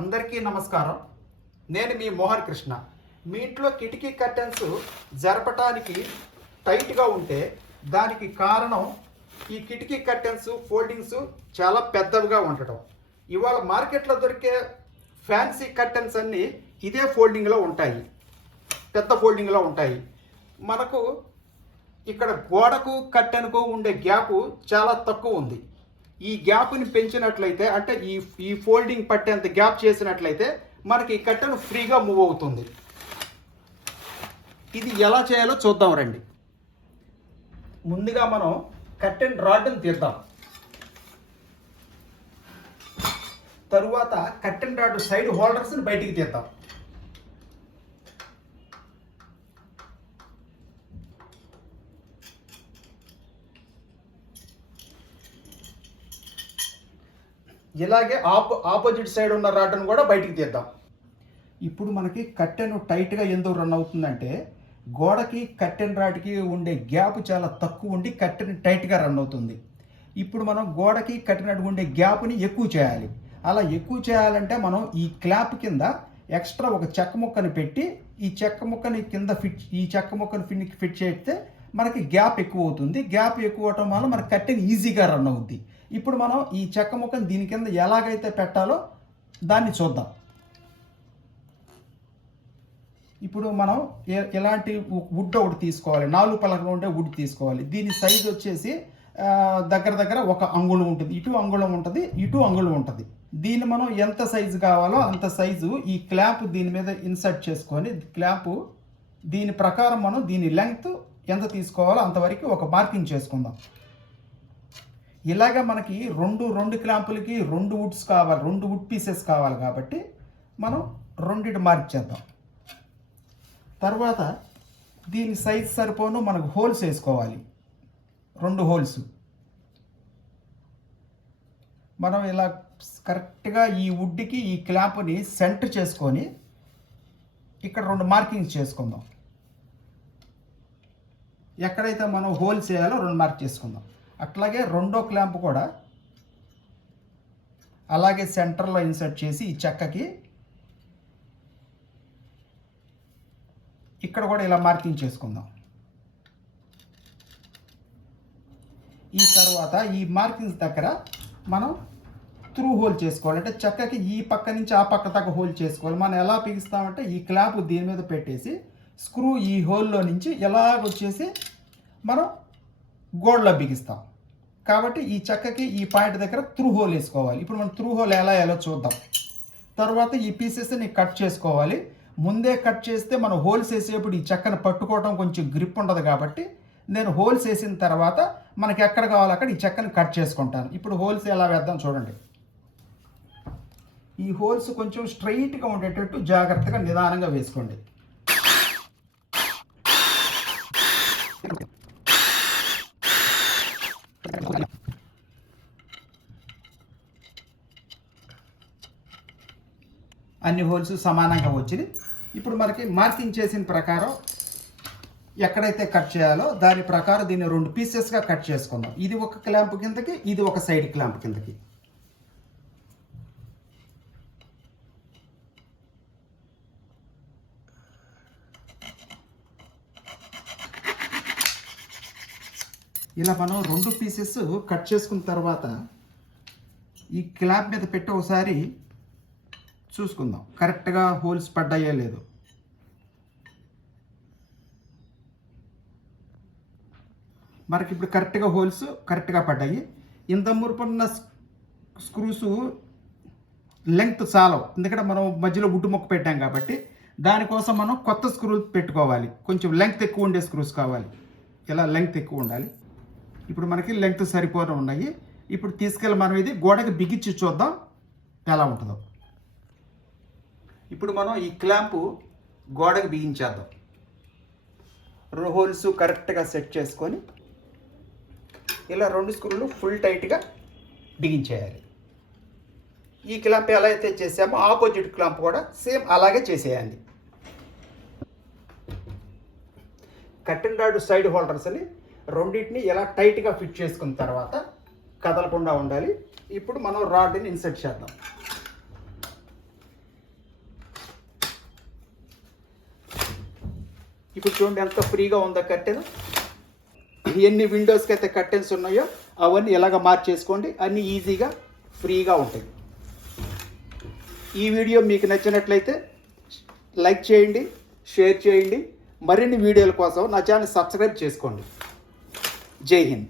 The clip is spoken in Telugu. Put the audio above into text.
అందరికీ నమస్కారం. నేను మీ మోహన్ కృష్ణ. మీ ఇంట్లో కిటికీ కర్టెన్స్ జరపటానికి టైట్గా ఉంటే దానికి కారణం ఈ కిటికీ కర్టెన్స్ ఫోల్డింగ్స్ చాలా పెద్దవిగా ఉండటం. ఇవాళ మార్కెట్లో దొరికే ఫ్యాన్సీ కర్టెన్స్ అన్నీ ఇదే ఫోల్డింగ్లో ఉంటాయి, పెద్ద ఫోల్డింగ్లో ఉంటాయి. మనకు ఇక్కడ గోడకు కర్టెన్కు ఉండే గ్యాపు చాలా తక్కువ ఉంది. ఈ గ్యాప్ని పెంచినట్లయితే అంటే ఈ ఫోల్డింగ్ పట్టేంత గ్యాప్ చేసినట్లయితే మనకి ఈ కర్టెన్ ఫ్రీగా మూవ్ అవుతుంది. ఇది ఎలా చేయాలో చూద్దాం రండి. ముందుగా మనం కర్టెన్ రాడ్ని తీద్దాం. తరువాత కర్టెన్ రాడ్ సైడ్ హోల్డర్స్ని బయటికి తీద్దాం. ఇలాగే ఆపోజిట్ సైడ్ ఉన్న రాడ్ను కూడా బయటికి తీద్దాం. ఇప్పుడు మనకి కర్టెన్ టైట్గా ఎందుకు రన్ అవుతుందంటే గోడకి కర్టెన్ రాడ్కి ఉండే గ్యాప్ చాలా తక్కువ ఉండి కర్టెన్ టైట్గా రన్ అవుతుంది. ఇప్పుడు మనం గోడకి కర్టెన్ రాడ్కి ఉండే గ్యాప్ని ఎక్కువ చేయాలి. అలా ఎక్కువ చేయాలంటే మనం ఈ క్లాప్ కింద ఎక్స్ట్రా ఒక చెక్క ముక్కని పెట్టి ఈ చెక్క ముక్కని కింద ఫిట్ చేస్తే మనకి గ్యాప్ ఎక్కువ అవుతుంది. గ్యాప్ ఎక్కువ అవటం వల్ల మనకి కర్టెన్ ఈజీగా రన్ అవుద్ది. ఇప్పుడు మనం ఈ చెక్క ముక్కని దీని కింద ఎలాగైతే పెట్టాలో దాన్ని చూద్దాం. ఇప్పుడు మనం ఎలాంటి వుడ్ ఒకటి తీసుకోవాలి, 4 పలకలు ఉండే వుడ్ తీసుకోవాలి. దీని సైజు వచ్చేసి దగ్గర ఒక అంగుళం ఉంటుంది. ఇటు అంగుళం ఉంటుంది, ఇటు అంగుళం ఉంటుంది. దీన్ని మనం ఎంత సైజు కావాలో అంత సైజు ఈ క్లాంప్ దీని మీద ఇన్సర్ట్ చేసుకొని క్లాంప్ దీని ప్రకారం మనం దీని లెంగ్త్ ఎంత తీసుకోవాలో అంతవరకు ఒక మార్కింగ్ చేసుకుందాం. ఇలాగ మనకి రెండు క్లాంపులకి 2 వుడ్స్ కావాలి, 2 వుడ్ పీసెస్ కావాలి కాబట్టి మనం 2 మార్క్ చేద్దాం. తర్వాత దీని సైజ్ సరిపోను మనకు హోల్స్ వేసుకోవాలి. 2 హోల్స్ మనం ఇలా కరెక్ట్గా ఈ వుడ్కి ఈ క్లాంప్ని సెంటర్ చేసుకొని ఇక్కడ 2 మార్కింగ్స్ చేసుకుందాం. ఎక్కడైతే మనం హోల్స్ వేయాలో 2 మార్క్ చేసుకుందాం. అట్లాగే రెండో క్లాంప్ కూడా అలాగే సెంటర్లో ఇన్సర్ట్ చేసి ఈ చెక్కకి ఇక్కడ కూడా ఇలా మార్కింగ్ చేసుకుందాం. ఈ తర్వాత ఈ మార్కింగ్స్ దగ్గర మనం త్రూ హోల్ చేసుకోవాలి. అంటే చెక్కకి ఈ పక్క నుంచి ఆ పక్క దాకా హోల్ చేసుకోవాలి. మనం ఎలా బిగిస్తామంటే ఈ క్లాంప్ దీని మీద పెట్టేసి స్క్రూ ఈ హోల్లో నుంచి ఎలాగొచ్చేసి మనం గోడలో బిగిస్తాం. కాబట్టి ఈ చెక్కకి ఈ పాయింట్ దగ్గర త్రూ హోల్ వేసుకోవాలి. ఇప్పుడు మనం త్రూ హోల్ ఎలా చూద్దాం. తర్వాత ఈ పీసెస్ని కట్ చేసుకోవాలి. ముందే కట్ చేస్తే మనం హోల్స్ వేసేప్పుడు ఈ చెక్కను పట్టుకోవడం కొంచెం గ్రిప్ ఉండదు కాబట్టి నేను హోల్స్ వేసిన తర్వాత మనకి ఎక్కడ కావాలో అక్కడ ఈ చెక్కను కట్ చేసుకుంటాను. ఇప్పుడు హోల్స్ ఎలా వేద్దాం చూడండి. ఈ హోల్స్ కొంచెం స్ట్రైట్గా ఉండేటట్టు జాగ్రత్తగా నిదానంగా వేసుకోండి. అన్ని హోల్స్ సమానంగా వచ్చినాయి. ఇప్పుడు మనకి మార్కింగ్ చేసిన ప్రకారం ఎక్కడైతే కట్ చేయాలో దాని ప్రకారం దీన్ని 2 పీసెస్గా కట్ చేసుకుందాం. ఇది ఒక క్లాంప్ కిందకి, ఇది ఒక సైడ్ క్లాంప్ కిందకి. ఇలా మనం 2 పీసెస్ కట్ చేసుకున్న తర్వాత ఈ క్లాంప్ మీద పెట్టి ఒకసారి చూసుకుందాం కరెక్ట్గా హోల్స్ పడ్డాయో లేదు. మనకి ఇప్పుడు కరెక్ట్గా హోల్స్ కరెక్ట్గా పడ్డాయి. ఇంత మురుపున్న స్క్రూస్ లెంగ్త్ చాలవు, ఎందుకంటే మనం మధ్యలో వుడ్ మొక్క పెట్టాం కాబట్టి. దానికోసం మనం కొత్త స్క్రూలు పెట్టుకోవాలి. కొంచెం లెంగ్త్ ఎక్కువ ఉండే స్క్రూస్ కావాలి. ఇలా లెంగ్త్ ఎక్కువ ఉండాలి. ఇప్పుడు మనకి లెంగ్త్ సరిపోతూ ఉన్నాయి. ఇప్పుడు తీసుకెళ్ళి మనం ఇది గోడకి బిగించి చూద్దాం ఎలా ఉంటుందో. ఇప్పుడు మనం ఈ క్లాంపు గోడకి బిగించేద్దాం. హోల్స్ కరెక్ట్గా సెట్ చేసుకొని ఇలా 2 స్క్రూలు ఫుల్ టైట్గా బిగించేయాలి. ఈ క్లాంప్ ఎలా అయితే చేసామో ఆపోజిట్ క్లాంప్ కూడా సేమ్ అలాగే చేసేయాలి. కర్టెన్ రాడ్ సైడ్ హోల్డర్స్ని రెండింటిని ఎలా టైట్గా ఫిట్ చేసుకున్న తర్వాత కదలకుండా ఉండాలి. ఇప్పుడు మనం రాడ్ని ఇన్సర్ట్ చేద్దాం. ఇప్పుడు చూడండి ఎంత ఫ్రీగా ఉందో కర్టెన్. ఎన్ని విండోస్కి అయితే కర్టెన్స్ ఉన్నాయో అవన్నీ ఎలాగ మార్చేసుకోండి, అన్నీ ఈజీగా ఫ్రీగా ఉంటాయి. ఈ వీడియో మీకు నచ్చినట్లయితే లైక్ చేయండి, షేర్ చేయండి. మరిన్ని వీడియోల కోసం నా ఛానల్ సబ్స్క్రైబ్ చేసుకోండి. జై హింద్.